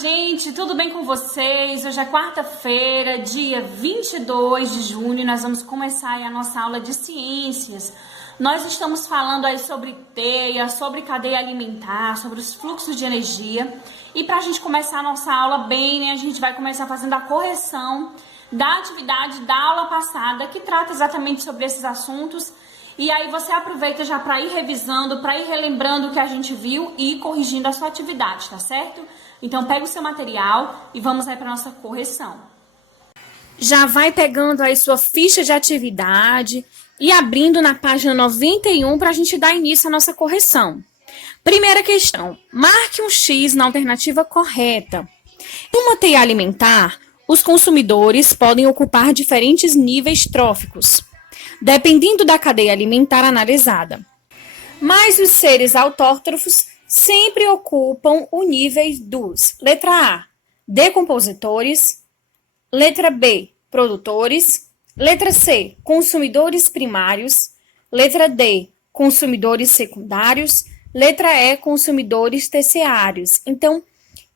gente, tudo bem com vocês? Hoje é quarta-feira, dia 22 de junho, nós vamos começar aí a nossa aula de ciências. Nós estamos falando aí sobre teia, sobre cadeia alimentar, sobre os fluxos de energia. E para a gente começar a nossa aula bem, né, a gente vai começar fazendo a correção da atividade da aula passada, que trata exatamente sobre esses assuntos. E aí você aproveita já para ir revisando, para ir relembrando o que a gente viu e ir corrigindo a sua atividade, tá certo? Então pega o seu material e vamos aí para nossa correção. Já vai pegando aí sua ficha de atividade e abrindo na página 91 para a gente dar início à nossa correção. Primeira questão, marque um X na alternativa correta. Em uma teia alimentar, os consumidores podem ocupar diferentes níveis tróficos, dependendo da cadeia alimentar analisada. Mas os seres autótrofos sempre ocupam o nível dos: letra A, decompositores, letra B, produtores, letra C, consumidores primários, letra D, consumidores secundários, letra E, consumidores terciários. Então,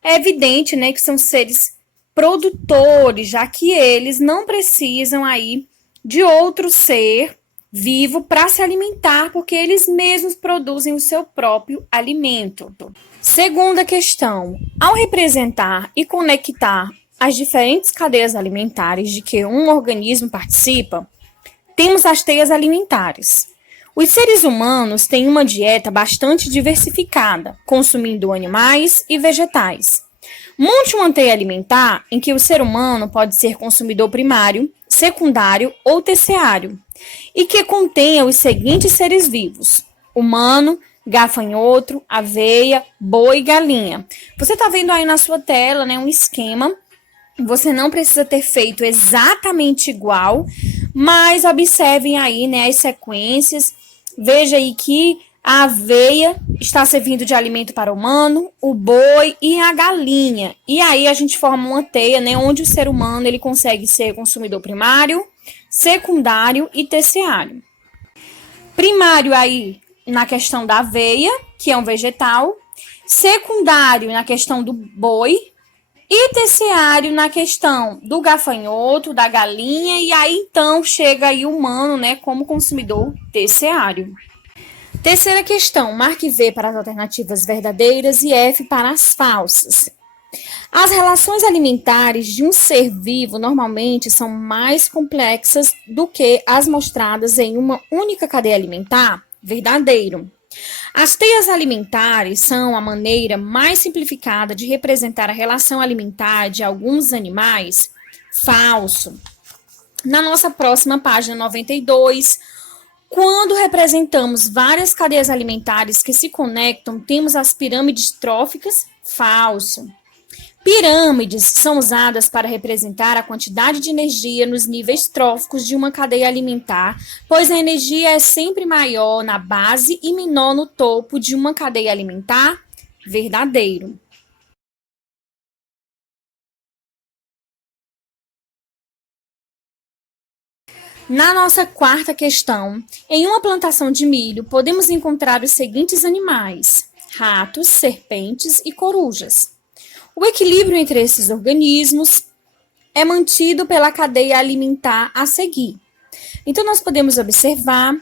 é evidente, né, que são seres produtores, já que eles não precisam aí de outro ser vivo para se alimentar, porque eles mesmos produzem o seu próprio alimento. Segunda questão, ao representar e conectar as diferentes cadeias alimentares de que um organismo participa, temos as teias alimentares. Os seres humanos têm uma dieta bastante diversificada, consumindo animais e vegetais. Monte uma teia alimentar em que o ser humano pode ser consumidor primário, secundário ou terciário, e que contenha os seguintes seres vivos: humano, gafanhoto, aveia, boi e galinha. Você está vendo aí na sua tela, né, um esquema. Você não precisa ter feito exatamente igual, mas observem aí, né, as sequências. Veja aí que a aveia está servindo de alimento para o humano, o boi e a galinha. E aí a gente forma uma teia, né, onde o ser humano ele consegue ser consumidor primário, secundário e terciário. Primário aí na questão da aveia, que é um vegetal, secundário na questão do boi e terciário na questão do gafanhoto, da galinha, e aí então chega aí o humano, né, como consumidor terciário. Terceira questão, marque V para as alternativas verdadeiras e F para as falsas. As relações alimentares de um ser vivo normalmente são mais complexas do que as mostradas em uma única cadeia alimentar? Verdadeiro. As teias alimentares são a maneira mais simplificada de representar a relação alimentar de alguns animais? Falso. Na nossa próxima página 92, quando representamos várias cadeias alimentares que se conectam, temos as pirâmides tróficas? Falso. Pirâmides são usadas para representar a quantidade de energia nos níveis tróficos de uma cadeia alimentar, pois a energia é sempre maior na base e menor no topo de uma cadeia alimentar? Verdadeiro. Na nossa quarta questão, em uma plantação de milho, podemos encontrar os seguintes animais: ratos, serpentes e corujas. O equilíbrio entre esses organismos é mantido pela cadeia alimentar a seguir. Então, nós podemos observar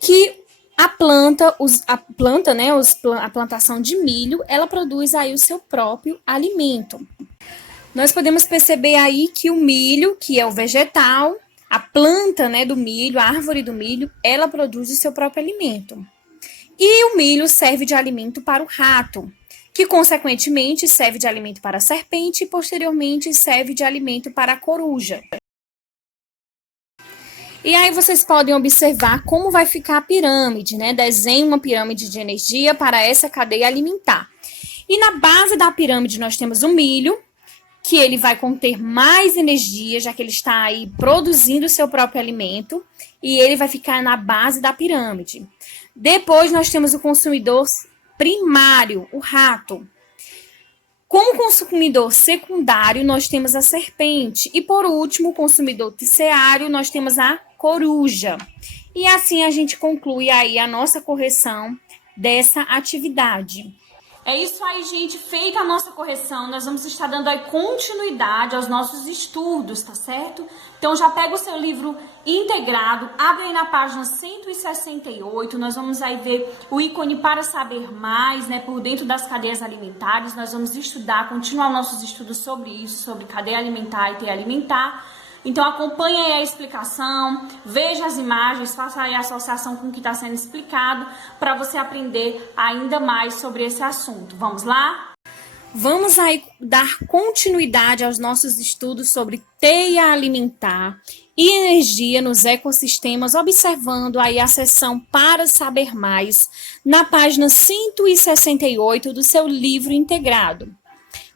que a plantação de milho, ela produz aí o seu próprio alimento. Nós podemos perceber aí que o milho, que é o vegetal, a planta, né, do milho, a árvore do milho, ela produz o seu próprio alimento. E o milho serve de alimento para o rato, que consequentemente serve de alimento para a serpente e posteriormente serve de alimento para a coruja. E aí vocês podem observar como vai ficar a pirâmide, né? Desenhe uma pirâmide de energia para essa cadeia alimentar. E na base da pirâmide nós temos o milho, que ele vai conter mais energia, já que ele está aí produzindo o seu próprio alimento, e ele vai ficar na base da pirâmide. Depois nós temos o consumidor primário, o rato. Como consumidor secundário, nós temos a serpente. E por último, consumidor terciário, nós temos a coruja. E assim a gente conclui aí a nossa correção dessa atividade. É isso aí, gente. Feita a nossa correção, nós vamos estar dando aí continuidade aos nossos estudos, tá certo? Então já pega o seu livro integrado, abre aí na página 168, nós vamos aí ver o ícone para saber mais, né, por dentro das cadeias alimentares. Nós vamos estudar, continuar nossos estudos sobre isso, sobre cadeia alimentar e teia alimentar. Então acompanhe aí a explicação, veja as imagens, faça aí a associação com o que está sendo explicado para você aprender ainda mais sobre esse assunto. Vamos lá? Vamos aí dar continuidade aos nossos estudos sobre teia alimentar e energia nos ecossistemas, observando aí a seção para saber mais na página 168 do seu livro integrado.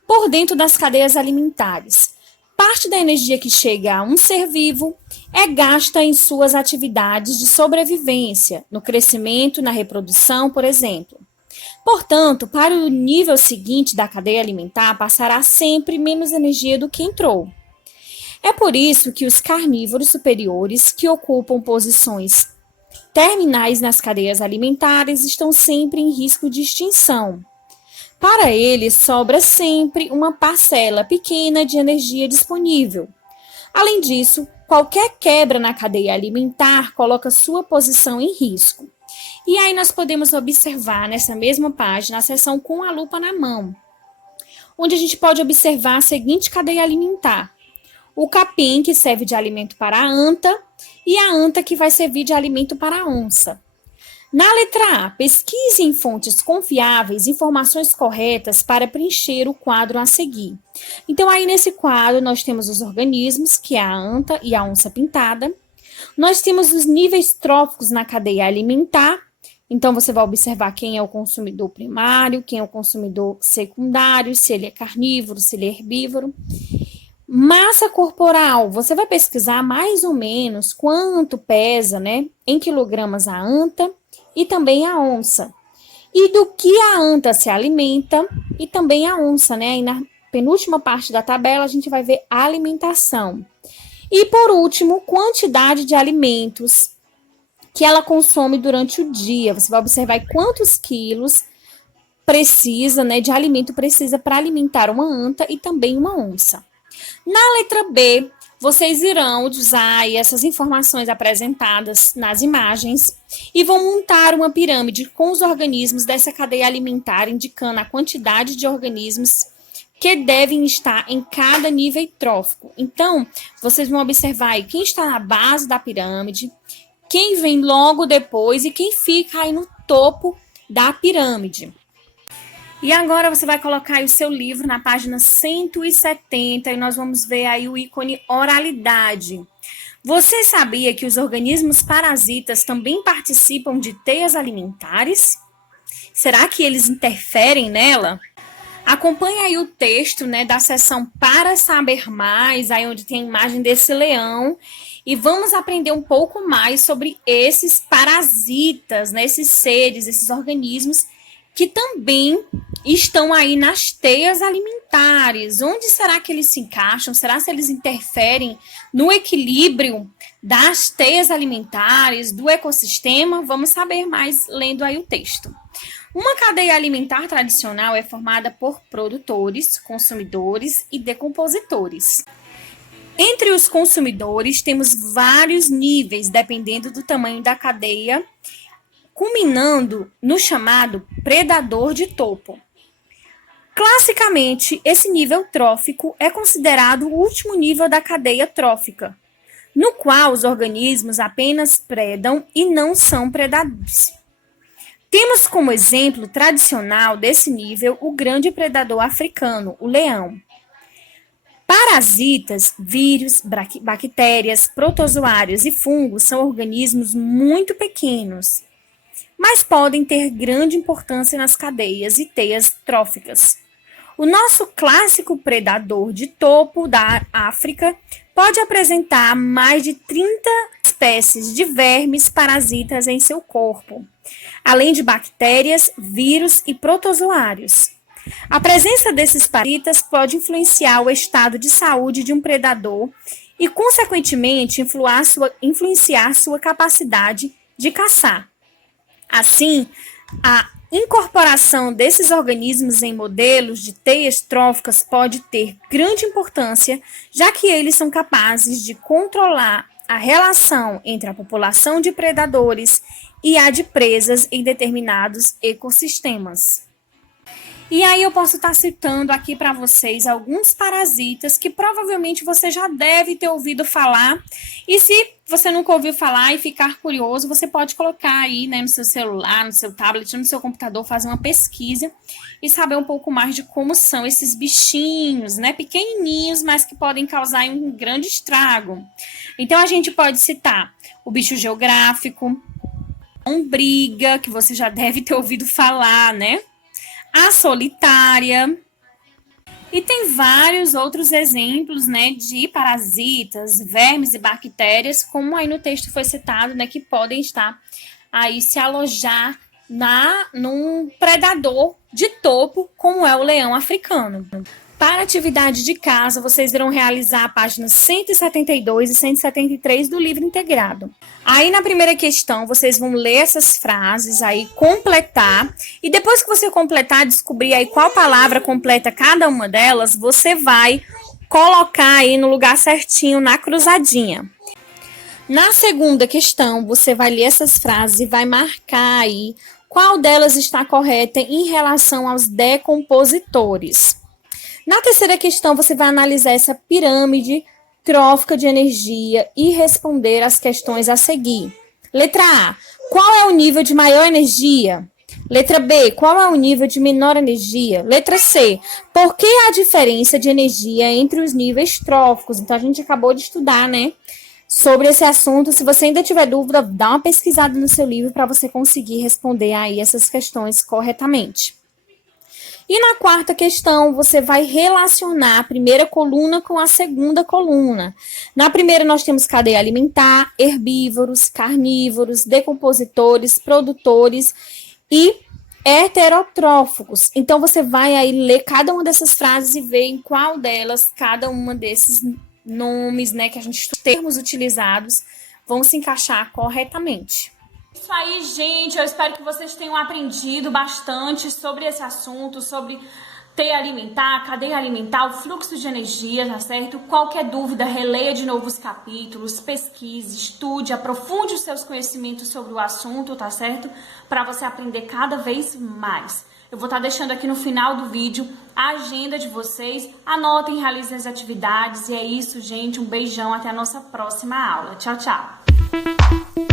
Por dentro das cadeias alimentares. Parte da energia que chega a um ser vivo é gasta em suas atividades de sobrevivência, no crescimento, na reprodução, por exemplo. Portanto, para o nível seguinte da cadeia alimentar, passará sempre menos energia do que entrou. É por isso que os carnívoros superiores, que ocupam posições terminais nas cadeias alimentares, estão sempre em risco de extinção. Para eles, sobra sempre uma parcela pequena de energia disponível. Além disso, qualquer quebra na cadeia alimentar coloca sua posição em risco. E aí nós podemos observar nessa mesma página a seção com a lupa na mão, onde a gente pode observar a seguinte cadeia alimentar. O capim, que serve de alimento para a anta, e a anta, que vai servir de alimento para a onça. Na letra A, pesquise em fontes confiáveis informações corretas para preencher o quadro a seguir. Então, aí nesse quadro, nós temos os organismos, que é a anta e a onça pintada. Nós temos os níveis tróficos na cadeia alimentar. Então, você vai observar quem é o consumidor primário, quem é o consumidor secundário, se ele é carnívoro, se ele é herbívoro. Massa corporal, você vai pesquisar mais ou menos quanto pesa, né, em quilogramas a anta e também a onça. E do que a anta se alimenta e também a onça, né? E na penúltima parte da tabela a gente vai ver a alimentação. E por último, quantidade de alimentos que ela consome durante o dia. Você vai observar quantos quilos precisa, né, de alimento precisa para alimentar uma anta e também uma onça. Na letra B, vocês irão usar essas informações apresentadas nas imagens e vão montar uma pirâmide com os organismos dessa cadeia alimentar, indicando a quantidade de organismos que devem estar em cada nível trófico. Então, vocês vão observar aí quem está na base da pirâmide, quem vem logo depois e quem fica aí no topo da pirâmide. E agora você vai colocar aí o seu livro na página 170 e nós vamos ver aí o ícone oralidade. Você sabia que os organismos parasitas também participam de teias alimentares? Será que eles interferem nela? Acompanhe aí o texto, né, da seção para saber mais, aí onde tem a imagem desse leão, e vamos aprender um pouco mais sobre esses parasitas, né, esses seres, esses organismos que também estão aí nas teias alimentares. Onde será que eles se encaixam? Será que eles interferem no equilíbrio das teias alimentares, do ecossistema? Vamos saber mais lendo aí o texto. Uma cadeia alimentar tradicional é formada por produtores, consumidores e decompositores. Entre os consumidores, temos vários níveis, dependendo do tamanho da cadeia, culminando no chamado predador de topo. Classicamente, esse nível trófico é considerado o último nível da cadeia trófica, no qual os organismos apenas predam e não são predados. Temos como exemplo tradicional desse nível o grande predador africano, o leão. Parasitas, vírus, bactérias, protozoários e fungos são organismos muito pequenos, mas podem ter grande importância nas cadeias e teias tróficas. O nosso clássico predador de topo da África pode apresentar mais de 30 espécies de vermes parasitas em seu corpo, além de bactérias, vírus e protozoários. A presença desses parasitas pode influenciar o estado de saúde de um predador e, consequentemente, influenciar sua capacidade de caçar. Assim, Incorporação desses organismos em modelos de teias tróficas pode ter grande importância, já que eles são capazes de controlar a relação entre a população de predadores e a de presas em determinados ecossistemas. E aí eu posso estar citando aqui para vocês alguns parasitas que provavelmente você já deve ter ouvido falar. E se você nunca ouviu falar e ficar curioso, você pode colocar aí, né, no seu celular, no seu tablet, no seu computador, fazer uma pesquisa e saber um pouco mais de como são esses bichinhos, né, pequenininhos, mas que podem causar um grande estrago. Então a gente pode citar o bicho geográfico, a lombriga, que você já deve ter ouvido falar, né? A solitária, e tem vários outros exemplos, né, de parasitas, vermes e bactérias, como aí no texto foi citado, né, que podem estar aí se alojar num predador de topo, como é o leão africano. Para atividade de casa, vocês irão realizar a páginas 172 e 173 do livro integrado. Aí na primeira questão, vocês vão ler essas frases aí, completar, e depois que você completar, descobrir aí qual palavra completa cada uma delas, você vai colocar aí no lugar certinho na cruzadinha. Na segunda questão, você vai ler essas frases e vai marcar aí qual delas está correta em relação aos decompositores. Na terceira questão, você vai analisar essa pirâmide trófica de energia e responder as questões a seguir. Letra A. Qual é o nível de maior energia? Letra B. Qual é o nível de menor energia? Letra C. Por que a diferença de energia entre os níveis tróficos? Então, a gente acabou de estudar, né, sobre esse assunto. Se você ainda tiver dúvida, dá uma pesquisada no seu livro para você conseguir responder aí essas questões corretamente. E na quarta questão, você vai relacionar a primeira coluna com a segunda coluna. Na primeira, nós temos cadeia alimentar, herbívoros, carnívoros, decompositores, produtores e heterotróficos. Então, você vai aí ler cada uma dessas frases e ver em qual delas, cada uma desses nomes, né, que a gente, termos utilizados, vão se encaixar corretamente. Isso aí, gente, eu espero que vocês tenham aprendido bastante sobre esse assunto, sobre teia alimentar, cadeia alimentar, o fluxo de energia, tá certo? Qualquer dúvida, releia de novo os capítulos, pesquise, estude, aprofunde os seus conhecimentos sobre o assunto, tá certo? Para você aprender cada vez mais. Eu vou estar deixando aqui no final do vídeo a agenda de vocês, anotem, realizem as atividades, e é isso, gente, um beijão, até a nossa próxima aula. Tchau, tchau!